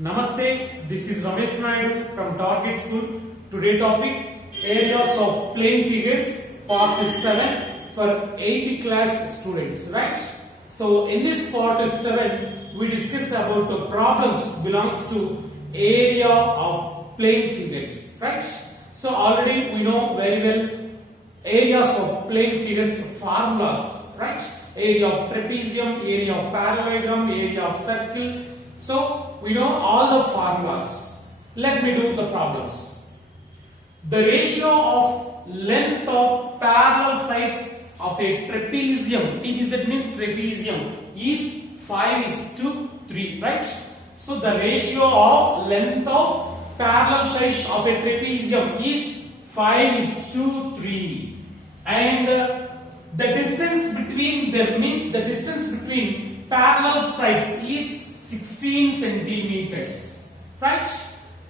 Namaste, this is Ramesh Naidu from Target School. Today topic areas of plane figures part 7 for 8th class students, right? So in this part 7 we discuss about the problems belongs to area of plane figures, right? So already we know very well areas of plane figures formulas, right? Area of trapezium, area of parallelogram, area of circle. So we know all the formulas. Let me do the problems. The ratio of length of parallel sides of a trapezium, TPZ means trapezium, is 5:3, right? So the ratio of length of parallel sides of a trapezium is 5:3, and the distance between them means the distance between parallel sides is 16 centimeters, right?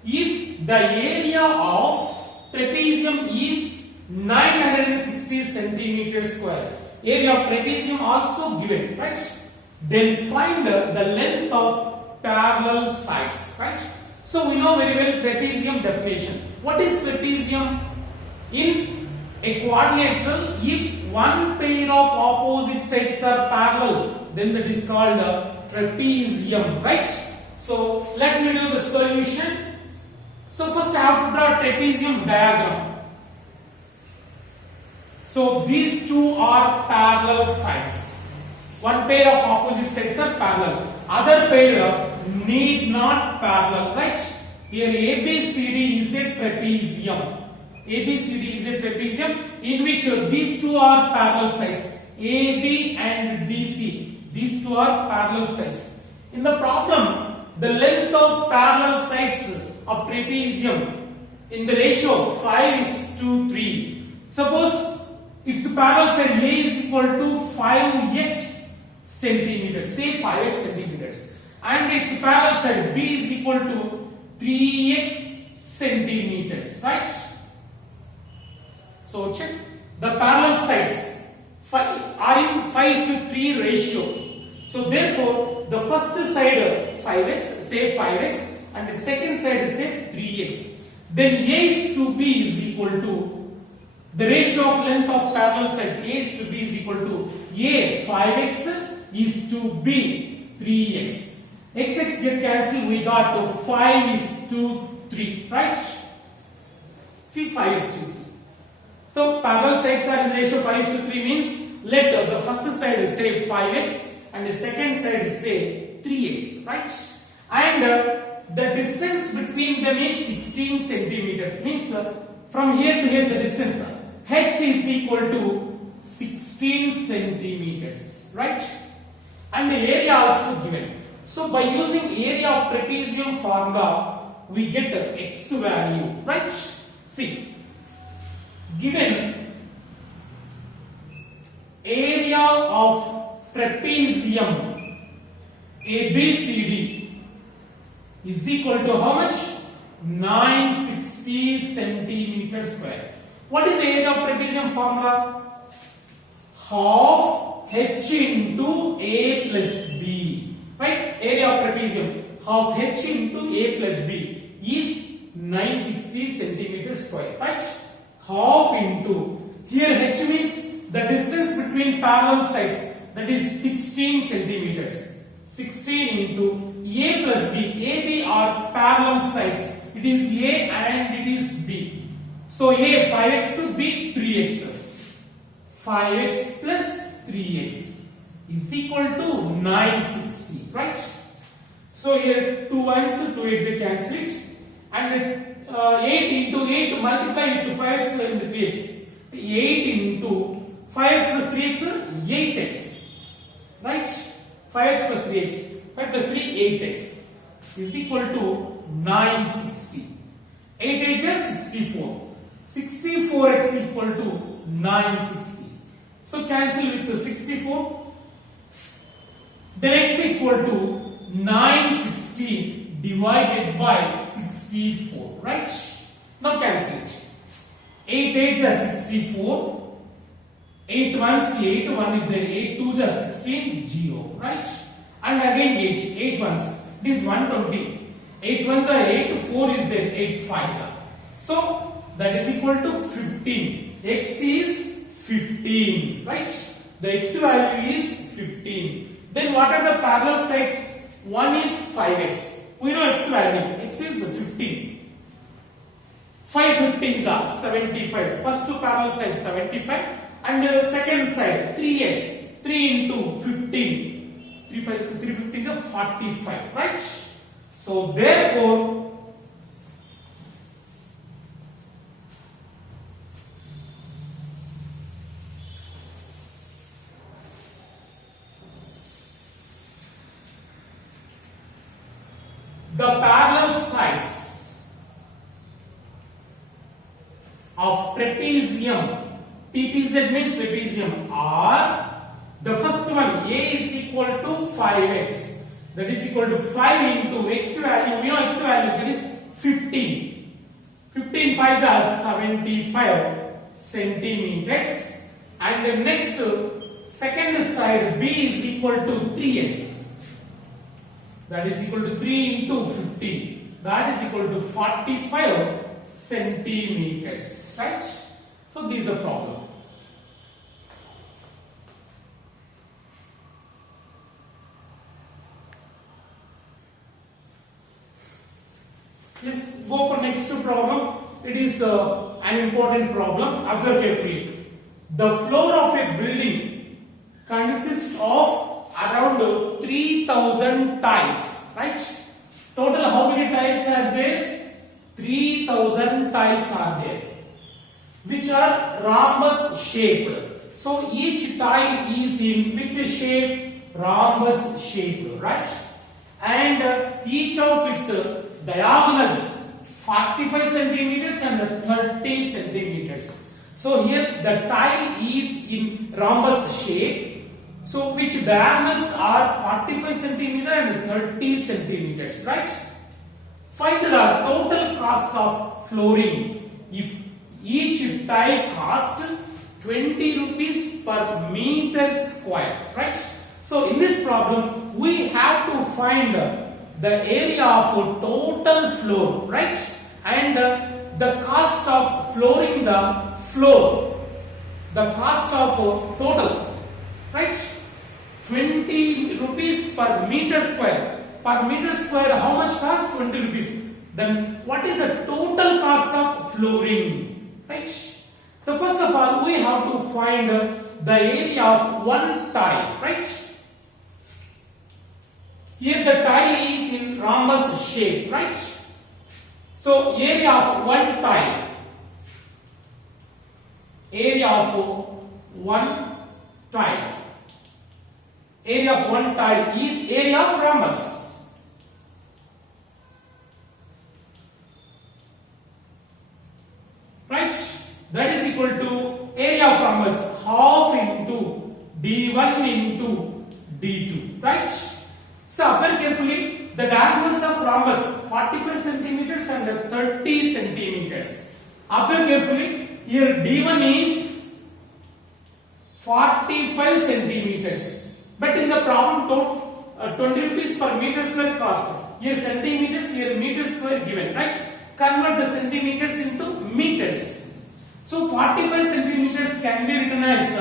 If the area of trapezium is 960 centimeters square, area of trapezium also given, right? Then find the length of parallel sides, right? So we know very well trapezium definition. What is trapezium? In a quadrilateral, if one pair of opposite sides are parallel, then that is called trapezium, right? So let me do the solution. So first I have to draw a trapezium diagram. So these two are parallel sides. One pair of opposite sides are parallel. Other pair need not parallel, right? Here ABCD is a trapezium. ABCD is a trapezium in which these two are parallel sides. AB and DC. These two are parallel sides. In the problem, the length of parallel sides of trapezium in the ratio of 5:3. Suppose its parallel side A is equal to 5x centimeters, say 5x centimeters, and its parallel side B is equal to 3x centimeters, right? So check the parallel sides are in 5:3 ratio. So therefore the first side 5x, say 5x, and the second side say 3x. Then A is to B is equal to the ratio of length of parallel sides. A is to B is equal to A 5x is to B 3x. X get cancelled. We got to 5:3, right? See 5:3. So parallel sides are in ratio 5:3 means let the first side say 5x and the second side say 3x, right? And the distance between them is 16 centimeters. Means from here to here the distance h is equal to 16 centimeters, right? And the area also given. So by using area of trapezium formula, we get the x value, right? See, given area of trapezium ABCD is equal to how much? 960 centimeters square. What is the area of trapezium formula? Half h into a plus b, right? Area of trapezium half h into a plus b is 960 centimeters square, right? Half into, here h means the distance between parallel sides, that is 16 centimeters. 16 into a plus b. A, b are parallel sides. It is a and it is b. So a 5x, b 3x. 5x plus 3x is equal to 960, right? So here 2 1s, 2 8s cancel it, and 8 into 8 multiply into 5x into 3x. 8 into 5x plus 3x, 8x, right? 5x plus 3x, 5 plus 3, 8x is equal to 960. 8 8 is 64. 64x equal to 960. So cancel with the 64. Then x equal to 960 divided by 64, right? Now cancel it. 8 8 is 64. 8 1s 8, 1 is there, 8 2s are 16, 0, right? And again 8 1s, it is 120. 8 ones are 8, 4 is there, 8 fives are. So that is equal to 15. X is 15, right? The x value is 15. Then what are the parallel sides? One is 5x. We know x value. X is 15. 5 15s are 75. First two parallel sides 75 and second side 3x. 3 into 15. 3 15s are 45, right? So therefore the parallel sides of trapezium, TPZ means trapezium, are the first one a is equal to 5x, that is equal to 5 into x value, we know x value, that is 15. 15 5s are 75 centimeters, and the next second side b is equal to 3x, that is equal to 3 into 15, that is equal to 45 centimeters, right? So this is the problem. Let's go for next problem. It is an important problem. Observe carefully. The floor of a building consists of around 3000 tiles, right? Total how many tiles are there? 3000 tiles are there, which are rhombus shaped. So each tile is in which shape? Rhombus shaped, right? And each of its diagonals 45 centimeters and 30 centimeters. So here the tile is in rhombus shape. So which diagonals are 45 centimeter and 30 centimeters, right? Find the total cost of flooring if each tile cost 20 rupees per meter square, right? So in this problem we have to find the area of total floor, right? And the cost of flooring the floor, the cost of total, right? 20 rupees per meter square. Per meter square, how much cost? 20 rupees. Then what is the total cost of flooring, right? So first of all, we have to find the area of one tile, right? Here the tile is in rhombus shape, right? So area of one tile, area of one tile, area of one tile is area of rhombus. Right? That is equal to area of rhombus half into d1 into d2, right? So observe carefully, the diagonals of rhombus 45 centimeters and 30 centimeters. Observe carefully, here d1 is 45 centimeters. But in the problem told 20 rupees per meter square cost. Here centimeters, here meter square given, right? Convert the centimeters into meters. So 45 centimeters can be written as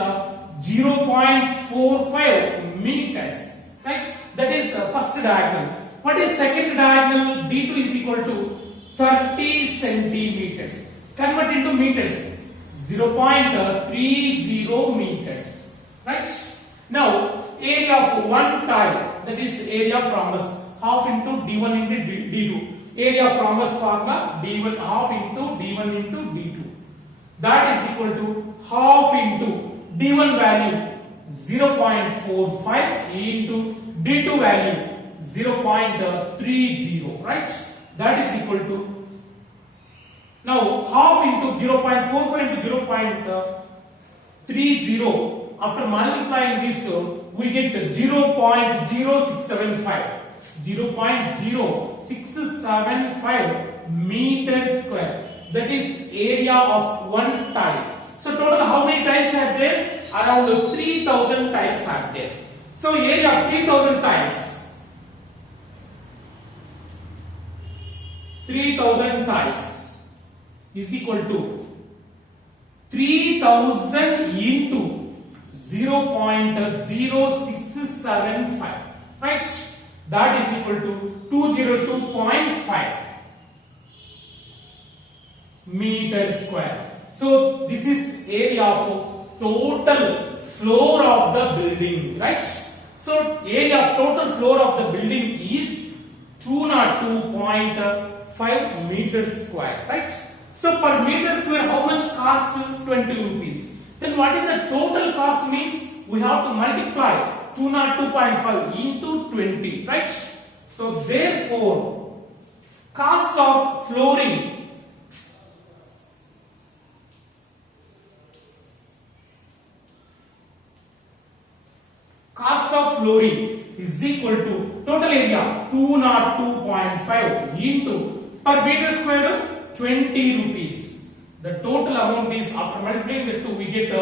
0.45 meters, right? That is first diagonal. What is second diagonal? D2 is equal to 30 centimeters. Convert into meters. 0.30 meters. Right? Now, area of one tile, that is area of rhombus, half into D1 into D2. Area of rhombus formula, D1 half into D1 into D2. That is equal to half into D1 value 0.45 into D2 value 0.30, right? That is equal to, now half into 0.45 into 0.30. After multiplying this, we get 0.0675. 0.0675 meters square. That is area of one tile. So total how many tiles are there? Around 3000 tiles are there. So area of 3000 tiles. 3000 tiles is equal to 3000 into 0.0675, right? That is equal to 202.5 meter square. So this is area of total floor of the building, right? So area of total floor of the building is 202.5 meters square, right? So per meter square, how much cost? 20 rupees. Then what is the total cost? Means we have to multiply 202.5 into 20, right? So therefore, cost of flooring is equal to total area 202.5 into per meter square 20 rupees. The total amount is, after multiplying the two, we get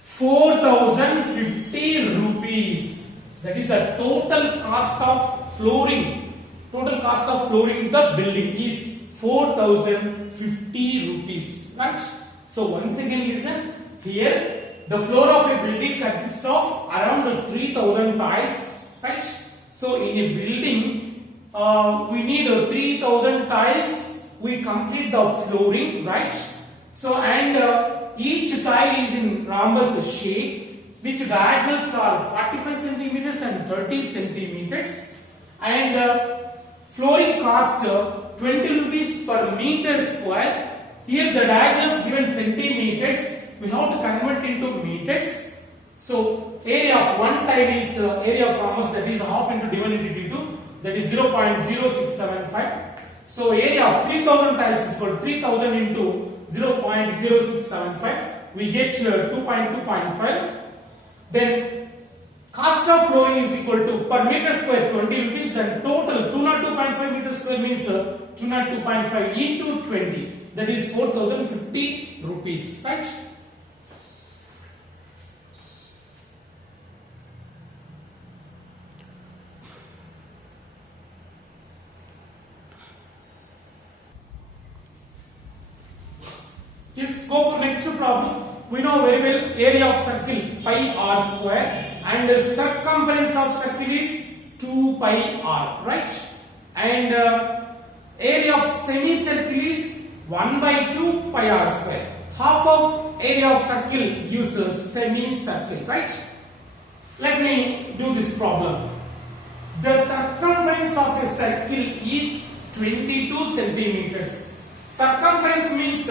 4050 rupees. That is the total cost of flooring. Total cost of flooring the building is 4050 rupees. Right? So once again listen here. The floor of a building consists of around 3000 tiles, right? So in a building, we need 3000 tiles. We complete the flooring, right? So and each tile is in rhombus shape, which diagonals are 45 centimeters and 30 centimeters. And flooring cost 20 rupees per meter square. Here the diagonals given centimeters. We have to convert into meters. So area of one tile is area of rhombus, that is half into divided into 2, that is 0.0675. So area of 3000 tiles is equal to 3000 into 0.0675. We get 2.2.5. Then cost of flooring is equal to per meter square 20 rupees. Then total 202.5 meter square means 202.5 into 20. That is 4050 rupees. Right? Let's go for next problem. We know very well area of circle pi r square and circumference of circle is 2 pi r, right? And area of semicircle is 1 by 2 pi r square. Half of area of circle gives a semicircle, right? Let me do this problem. The circumference of a circle is 22 centimeters. Circumference means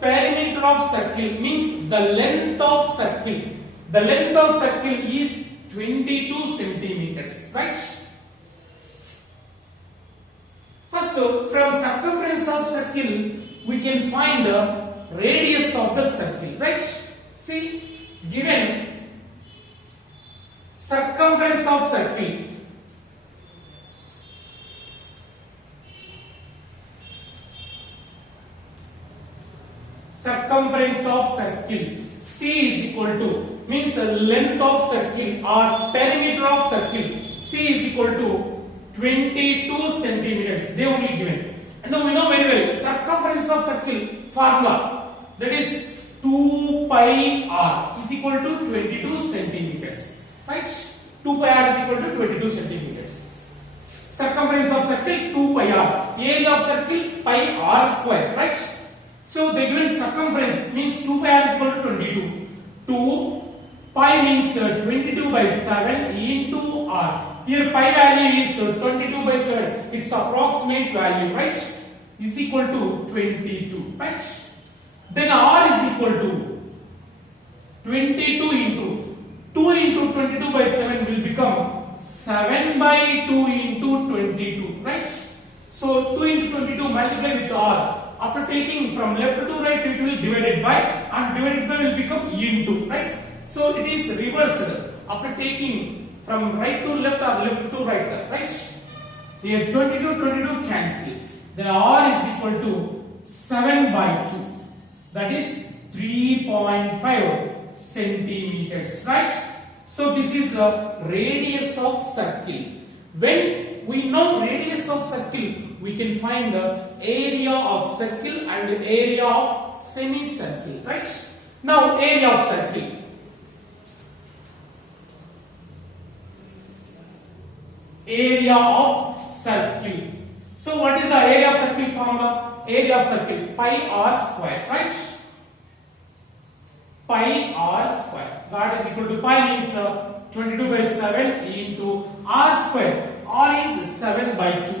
perimeter of circle, means the length of circle. The length of circle is 22 centimeters, right? First, from circumference of circle, we can find the radius of the circle, right? See, given circumference of circle, circumference of circle C is equal to, means the length of circle or perimeter of circle C is equal to 22 centimeters. They only given. And now we know very well circumference of circle formula, that is 2 pi r is equal to 22 centimeters, right? 2 pi r is equal to 22 centimeters. Circumference of circle 2 pi r, area of circle pi r square, right? So the given circumference means 2 pi r is equal to 22. 2 pi means 22 by 7 into r. Here pi value is 22 by 7. Its approximate value, right, is equal to 22, right? Then r is equal to 22 into 2 into 22 by 7 will become 7 by 2 into 22, right? So 2 into 22 multiply with r. After taking from left to right, it will divided by, and divided by will become into, right? So it is reversed. After taking from right to left or left to right, right? Here 22 cancel. Then r is equal to 7 by 2. That is 3.5 centimeters, right? So this is a radius of circle. When we know radius of circle, we can find the area of circle and the area of semicircle, right? Now, area of circle. Area of circle. So, what is the area of circle formula? Area of circle, pi r square, right? Pi r square. That is equal to pi means 22 by 7 into r square. R is 7 by 2.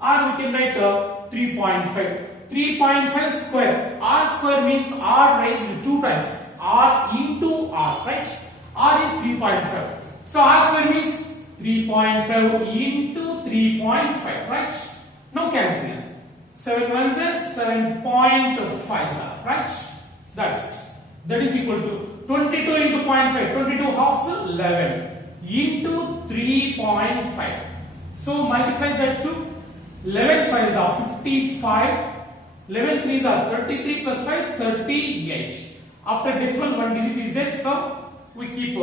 R we can write 3.5. 3.5 square. R square means R raised 2 times. R into R, right? R is 3.5. So R square means 3.5 into 3.5, right? Now cancel. 7 ones are 7.5, right? That's it. That is equal to 22 into 0.5. 22 halves 11 into 3.5. So multiply that to 11 5s are 55. 11 3s are 33 plus 5 38. After decimal one digit is there, so we keep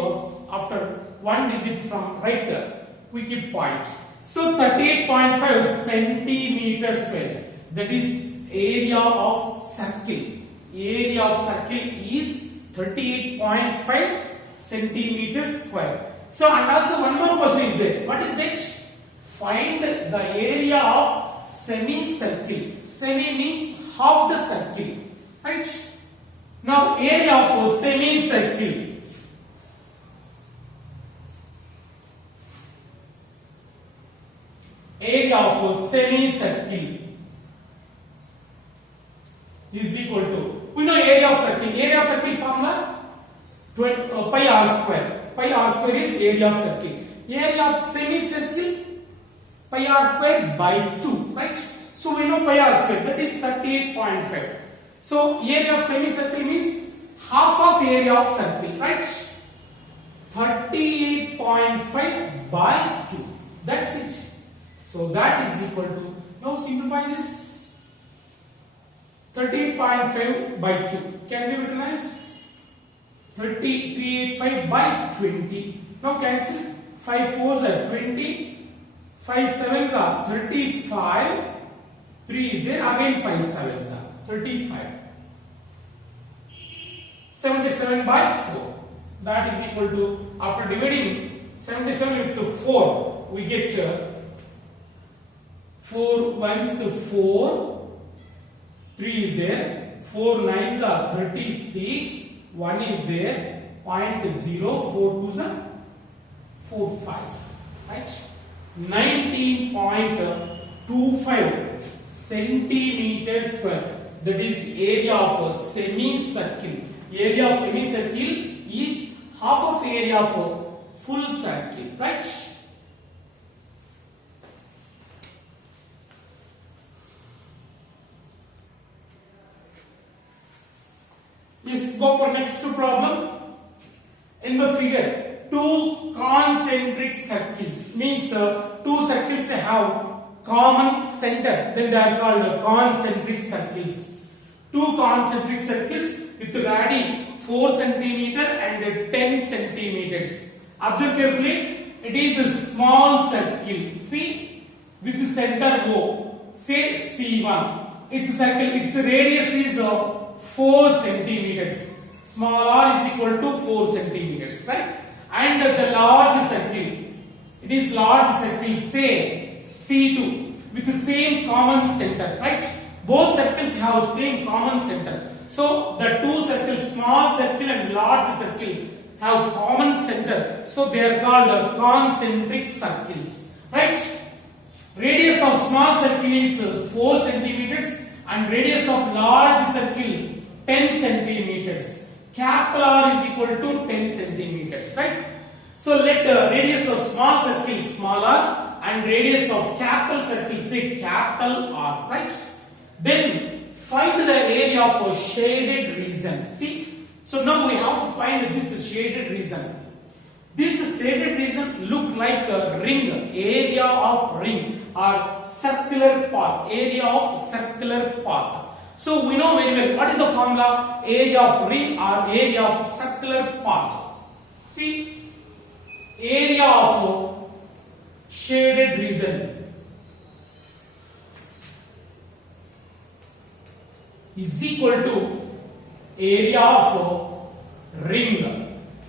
after one digit from right there, we keep point. So 38.5 centimeters square. That is area of circle. Area of circle is 38.5 centimeters square. So and also one more question is there. What is that? Find the area of semicircle. Semi means half the circle, right? Now area of semicircle. Area of semicircle is equal to, we know area of circle. Area of circle formula pi r square. Pi r square is area of circle. Area of semicircle pi r square by 2, right? So we know pi r square, that is 38.5. So area of semicircle means half of area of circle, right? 38.5 by 2. That's it. So that is equal to, now simplify this. 38.5 by 2 can be written as 385 by 20. Now cancel. 5 4s are 20. 5 7s are 35. 3 is there, again 5 7s are 35. 77 by 4. That is equal to, after dividing 77 with 4, we get 4 1s 4. 3 is there. 4 9s are 36. 1 is there. 0.0. 4 2s are 4 5s. Right? 19.25 centimeters square. That is area of a semicircle. Area of semicircle is half of area of a full circle, right? Let's go for next problem. In the figure, two concentric circles means two circles have common center, then they are called concentric circles. Two concentric circles with radii 4 cm and 10 centimeters. Observe carefully, it is a small circle. See, with center O, say C1. Its circle, its radius is 4 centimeters. Small r is equal to 4 centimeters, right? And the large circle, it is large circle, say C2, with the same common center, right? Both circles have same common center. So the two circles, small circle and large circle, have common center. So they are called concentric circles, right? Radius of small circle is 4 centimeters and radius of large circle 10 centimeters. Capital R is equal to 10 centimeters, right? So let the radius of small circle small r and radius of capital circle say capital R, right? Then find the area of a shaded region. See, so now we have to find this shaded region. This shaded region look like a ring, area of ring or circular path, area of circular path. So we know very well what is the formula, area of ring or area of circular path. See, area of shaded region is equal to area of ring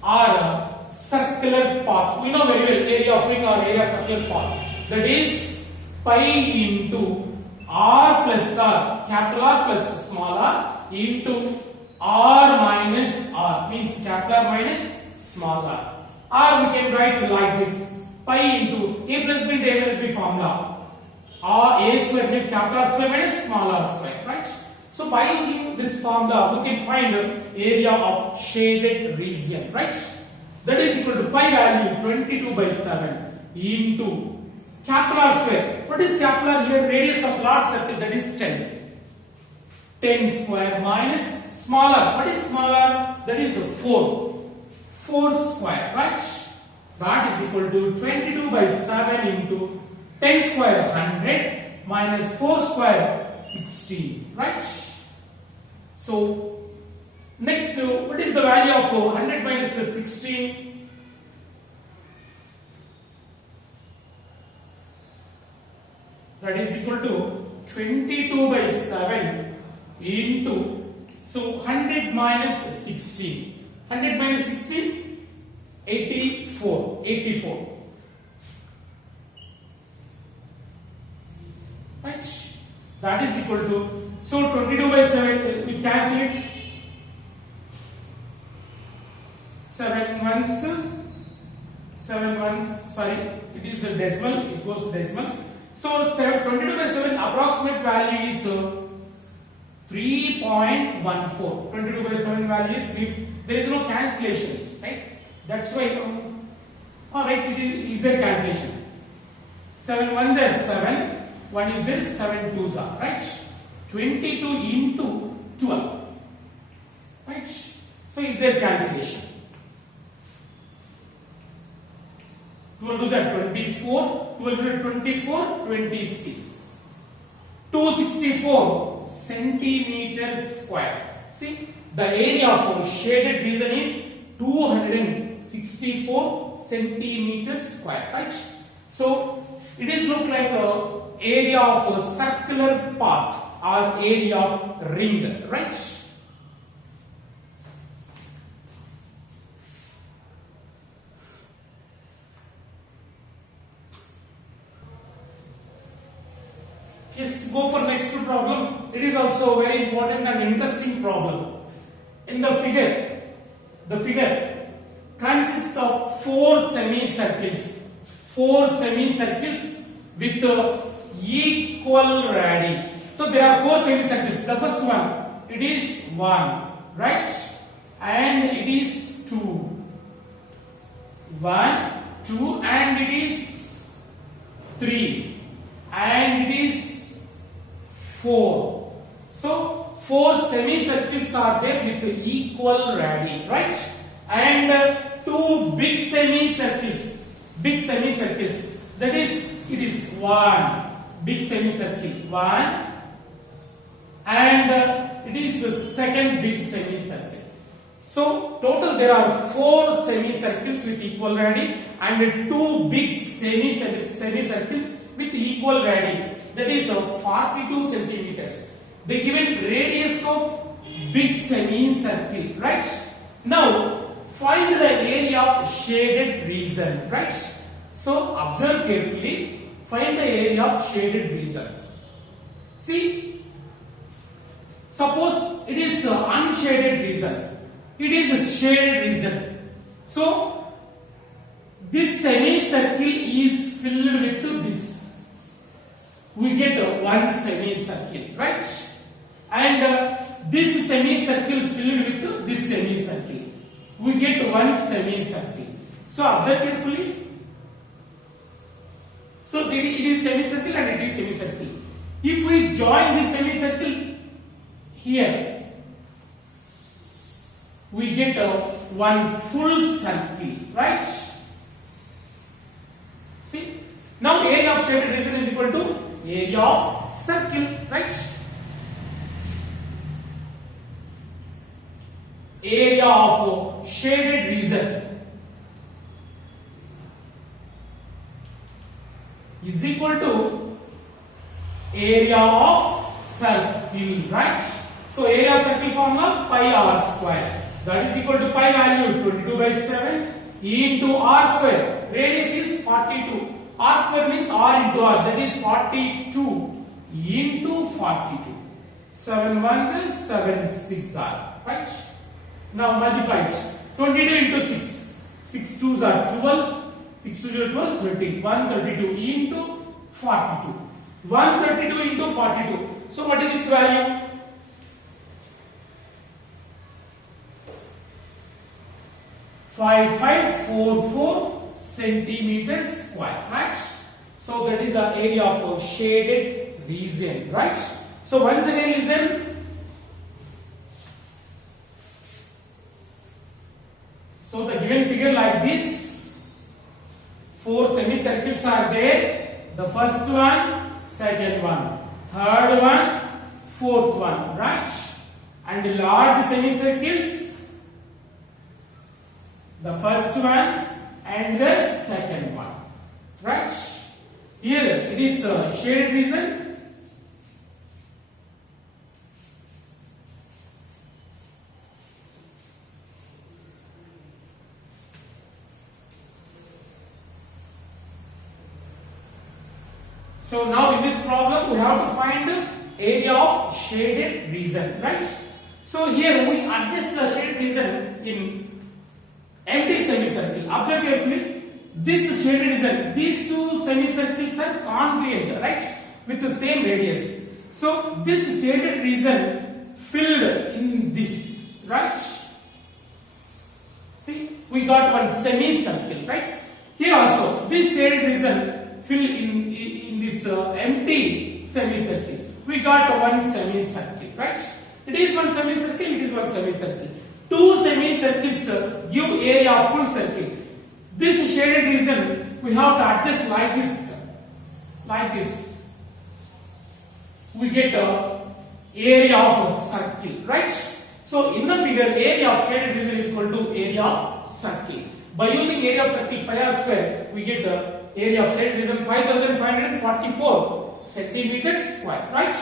or a circular path. We know very well area of ring or area of circular path. That is pi into r plus r, capital R plus small r into r minus r, means capital R minus small r. Or we can write like this, pi into a plus b into a minus b formula. A square means capital R square minus small r square, right? So by using this formula, we can find area of shaded region, right? That is equal to pi value 22/7 into capital R square. What is capital R here? Radius of large circle, that is 10. 10 square minus smaller. What is smaller? That is 4. 4 square, right? That is equal to 22/7 into 10 square 100 minus 4 square 16, right? So next, what is the value of 100 minus 16? That is equal to 22/7 into, so 100 minus 16. 100 minus 16? 84. 84. Right? That is equal to, so 22/7, we cancel it. 7 ones, sorry, it is a decimal, it goes to decimal. So 22/7 approximate value is 3.14. 22/7 value is 3. There is no cancellations, right? That's why, alright, is there cancellation? 7 ones are 7, 1 is there, 7 twos are, right? 22 into 12, right? So is there cancellation? 12 twos are 24, 12 twos are 24, 26. 264 centimeters square. See, the area of shaded region is 264 centimeters square, right? So it is look like a area of a circular path or area of ring, right? Yes, go for next problem. It is also a very important and interesting problem. In the figure consists of 4 semicircles. 4 semicircles with equal radii. So there are 4 semicircles. The first one, it is 1, right? And it is 2. 1, 2, and it is 3. And it is 4. So 4 semicircles are there with equal radii, right? And 2 big semicircles. That is, it is 1 big semicircle, 1, and it is the second big semicircle. So total there are 4 semicircles with equal radii and 2 big semicircles with equal radii. That is 42 centimeters. They given radius of big semicircle, right? Now find the area of shaded region, right? So observe carefully. Find the area of shaded region. See, suppose it is unshaded region. It is a shaded region. So this semicircle is filled with this. We get one semicircle, right? And this semicircle filled with this semicircle. We get one semicircle. So observe carefully. So it is semicircle and it is semicircle. If we join this semicircle here, we get one full circle, right? See, now area of shaded region is equal to area of circle, right? Area of shaded region is equal to area of circle, right? So area of circle formula pi r square, that is equal to pi value 22 by 7 into r square. Radius is 42. R square means r into r, that is 42 into 42. 7 ones is 7 6 r, right? Now multiply it. 22 into 6. 6 twos are 12. 6 twos are 12, 13. 132 into 42. 132 into 42. So what is its value? 5544 centimeters square, right? So that is the area of a shaded region, right? So once again listen. So the given figure like this, 4 semicircles are there. The first one, second one, third one, fourth one, right? And large semicircles, the first one and the second one, right? Here it is a shaded region. So now in this problem we have to find the area of shaded region, right? So here we adjust the shaded region in empty semicircle. Observe carefully. This shaded region, these two semicircles are congruent, right? With the same radius. So this shaded region filled in this, right? See, we got one semicircle, right? Here also, this shaded region filled in this empty semicircle. We got one semicircle, right? It is one semicircle, it is one semicircle. Two semicircles give area of full circle. This shaded region we have to adjust like this, like this. We get area of a circle, right? So in the figure, area of shaded region is equal to area of circle. By using area of circle pi r square, we get the area of shaded region 5544 centimeters square, right?